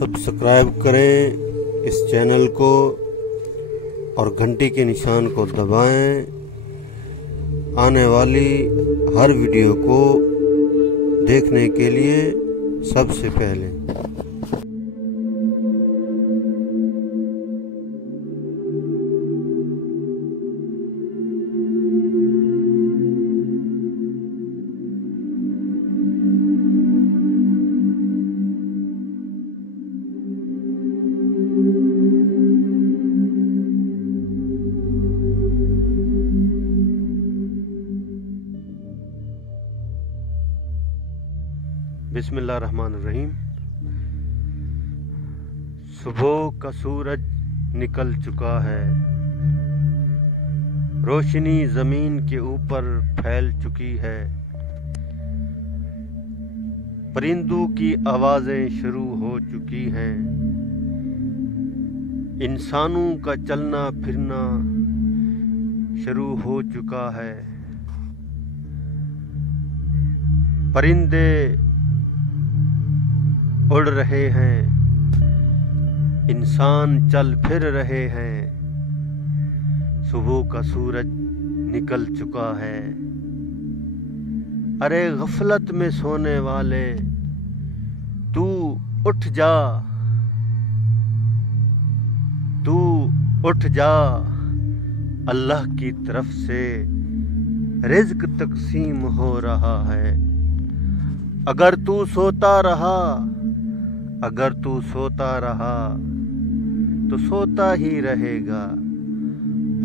Subscribe करें इस channel को और घंटी के निशान को दबाएं। आने वाली हर वीडियो को देखने के लिए सबसे पहले। बिस्मिल्लाहिर्रहमानिर्रहीम। सुबह का सूरज निकल चुका है, रोशनी जमीन के ऊपर फैल चुकी है, परिंदों की आवाजें शुरू हो चुकी हैं, इंसानों का चलना फिरना शुरू हो चुका है। परिंदे उड़ रहे हैं, इंसान चल फिर रहे हैं, सुबह का सूरज निकल चुका है। अरे गफलत में सोने वाले, तू उठ जा, तू उठ जा, अल्लाह की तरफ से रिज़्क तक़सीम हो रहा है। अगर तू सोता रहा, अगर तू सोता रहा तो सोता ही रहेगा।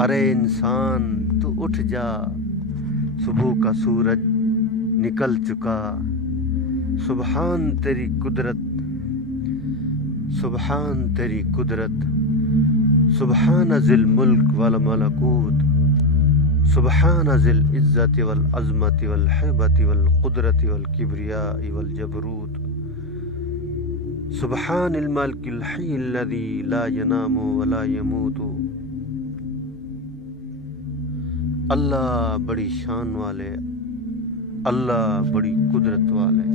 अरे इंसान तू उठ जा, सुबह का सूरज निकल चुका। सुभान तेरी कुदरत, सुभान तेरी कुदरत, सुभान ज़िल मुल्क वल मलकूत, सुभान ज़िल इज़्ज़ति वल अज़मति वल हैबति वल कुदरति वल किब्रियाइ वल जबरूत, सुब्हानिल मलिकिल हय्यिल लज़ी ला यनामु वला यमूतु। अल्लाह बड़ी शान वाले, अल्लाह बड़ी कुदरत वाले,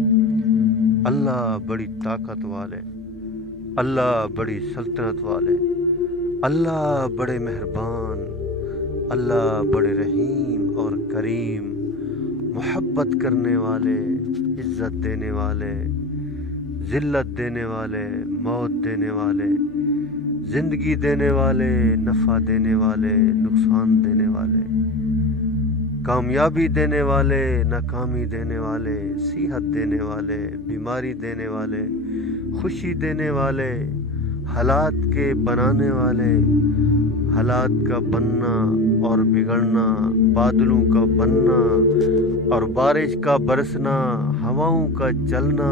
अल्लाह बड़ी ताकत वाले, अल्लाह बड़ी सल्तनत वाले, अल्लाह बड़े मेहरबान, अल्लाह बड़े रहीम और करीम, मोहब्बत करने वाले, इज़्ज़त देने वाले, ज़िल्लत देने वाले, मौत देने वाले, ज़िंदगी देने वाले, नफ़ा देने वाले, नुकसान देने वाले, कामयाबी देने वाले, नाकामी देने वाले, सेहत देने वाले, बीमारी देने वाले, खुशी देने वाले, हालात के बनाने वाले, हालात का बनना और बिगड़ना, बादलों का बनना और बारिश का बरसना, हवाओं का चलना,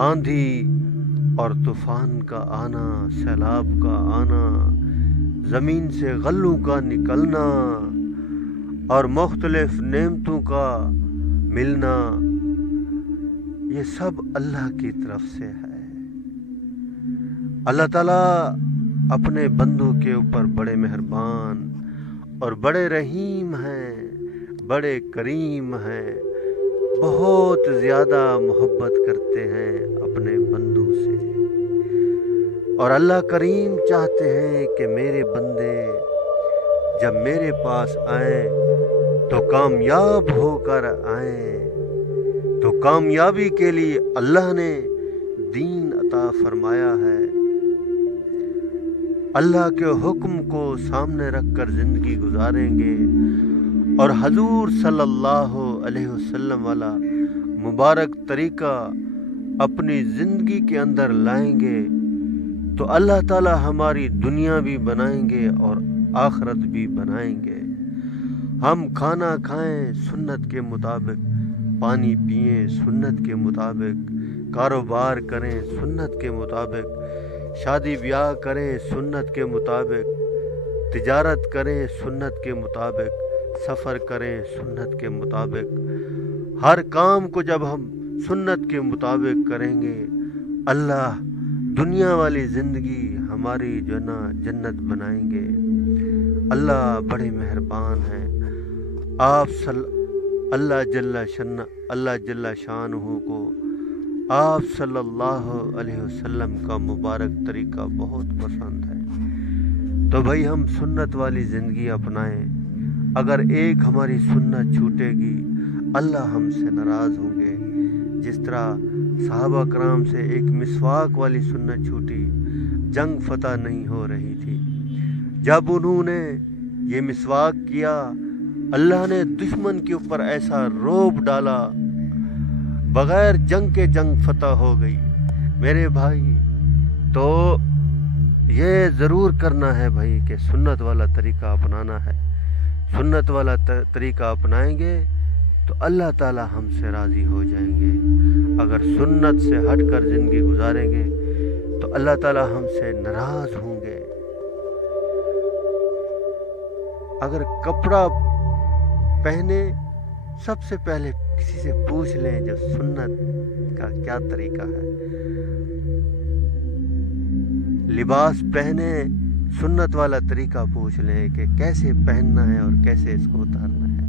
आंधी और तूफान का आना, सैलाब का आना, ज़मीन से गल्लों का निकलना और मुख्तलिफ नेमतों का मिलना, ये सब अल्लाह की तरफ से है। अल्लाह ताला अपने बंदों के ऊपर बड़े मेहरबान और बड़े रहीम हैं, बड़े करीम हैं, बहुत ज़्यादा मोहब्बत करते हैं अपने बंदों से। और अल्लाह करीम चाहते हैं कि मेरे बंदे जब मेरे पास आएं तो कामयाब होकर आएं। तो कामयाबी के लिए अल्लाह ने दीन अता फरमाया है। अल्लाह के हुक्म को सामने रखकर ज़िंदगी गुजारेंगे और हजूर सल्लल्लाहु अलैहि वसल्लम वाला मुबारक तरीका अपनी ज़िंदगी के अंदर लाएंगे तो अल्लाह ताला हमारी दुनिया भी बनाएंगे और आखिरत भी बनाएंगे। हम खाना खाएं सुन्नत के मुताबिक, पानी पिएं सुन्नत के मुताबिक, कारोबार करें सुन्नत के मुताबिक, शादी ब्याह करें सुन्नत के मुताबिक, तिजारत करें सुन्नत के मुताबिक, सफ़र करें सुन्नत के मुताबिक। हर काम को जब हम सुन्नत के मुताबिक करेंगे, अल्लाह दुनिया वाली ज़िंदगी हमारी जो ना जन्नत बनाएंगे। अल्लाह बड़े मेहरबान हैं। अल्लाह जल्ला शानुहुहू को آپ صلی اللہ علیہ وسلم کا مبارک طریقہ بہت پسند ہے، تو بھائی ہم سنت والی زندگی اپنائیں۔ اگر ایک ہماری سنت چھوٹے گی اللہ ہم سے ناراض ہوں گے۔ جس طرح صحابہ کرام سے ایک مسواک والی سنت چھوٹی، جنگ فتح نہیں ہو رہی تھی، جب انہوں نے یہ مسواک کیا اللہ نے دشمن کے اوپر ایسا روب ڈالا، بغیر جنگ کے جنگ فتح ہو گئی۔ میرے بھائی تو یہ ضرور کرنا ہے بھائی کہ سنت والا طریقہ اپنانا ہے۔ سنت والا طریقہ اپنائیں گے تو اللہ تعالی ہم سے راضی ہو جائیں گے۔ اگر سنت سے ہٹ کر زندگی گزاریں گے تو اللہ تعالی ہم سے ناراض ہوں گے۔ اگر کپڑا پہنے سب سے پہلے کسی سے پوچھ لیں جو سنت کا کیا طریقہ ہے۔ لباس پہنے سنت والا طریقہ پوچھ لیں کہ کیسے پہننا ہے اور کیسے اس کو اتارنا ہے۔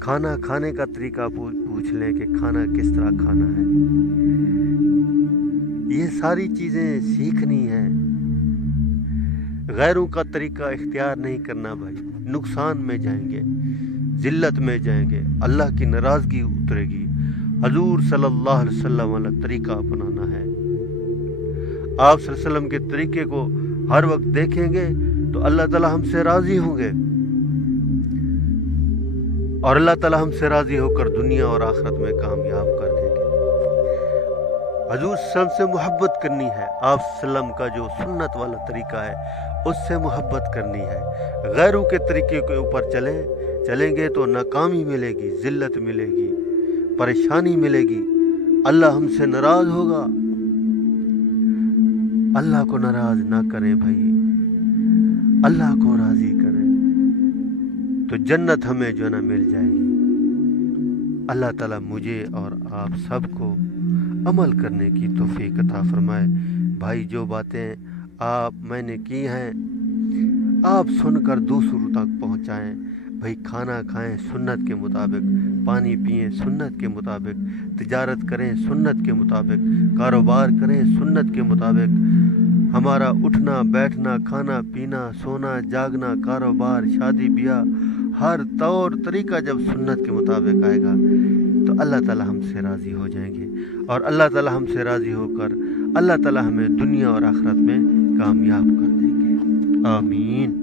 کھانا کھانے کا طریقہ پوچھ لیں کہ کھانا کس طرح کھانا ہے۔ یہ ساری چیزیں سیکھنی ہیں، غیروں کا طریقہ اختیار نہیں کرنا بھائی، نقصان میں جائیں گے، ذلت میں جائیں گے، اللہ کی ناراضگی اترے گی۔ حضور صلی اللہ علیہ وسلم والا طریقہ اپنانا ہے۔ آپ صلی اللہ علیہ وسلم کے طریقے کو ہر وقت دیکھیں گے تو اللہ تعالی ہم سے راضی ہوں گے، اور اللہ تعالی ہم سے راضی ہو کر دنیا اور آخرت میں کامیاب کر دیں گے۔ حضور صلی اللہ علیہ وسلم سے محبت کرنی ہے۔ آپ صلی اللہ علیہ وسلم کا جو سنت والا طریقہ ہے اس سے محبت کرنی ہے۔ غیروں کے طریقے کے اوپر چلیں گے تو ناکامی ملے گی، ذلت ملے گی، پریشانی ملے گی، اللہ ہم سے ناراض ہوگا۔ اللہ کو ناراض نہ کریں بھائی، اللہ کو راضی کریں تو جنت ہمیں جو نہ مل جائے گی۔ اللہ تعالیٰ مجھے اور آپ سب کو عمل کرنے کی توفیق عطا فرمائے۔ بھائی جو باتیں میں نے کی ہیں آپ سن کر دوسروں تک پہنچائیں۔ بھائی کھانا کھائیں سنت کے مطابق، پانی پئیں سنت کے مطابق، تجارت کریں سنت کے مطابق، کاروبار کریں سنت کے مطابق۔ ہمارا اٹھنا بیٹھنا، کھانا پینا، سونا جاگنا، کاروبار، شادی بیاہ، ہر طور طریقہ جب سنت کے مطابق آئے گا تو اللہ تعالی ہم سے راضی ہو جائیں گے، اور اللہ تعالی ہم سے راضی ہو کر اللہ تعالی ہمیں دنیا اور آخرت میں کامیاب کر دیں گے۔ آمین۔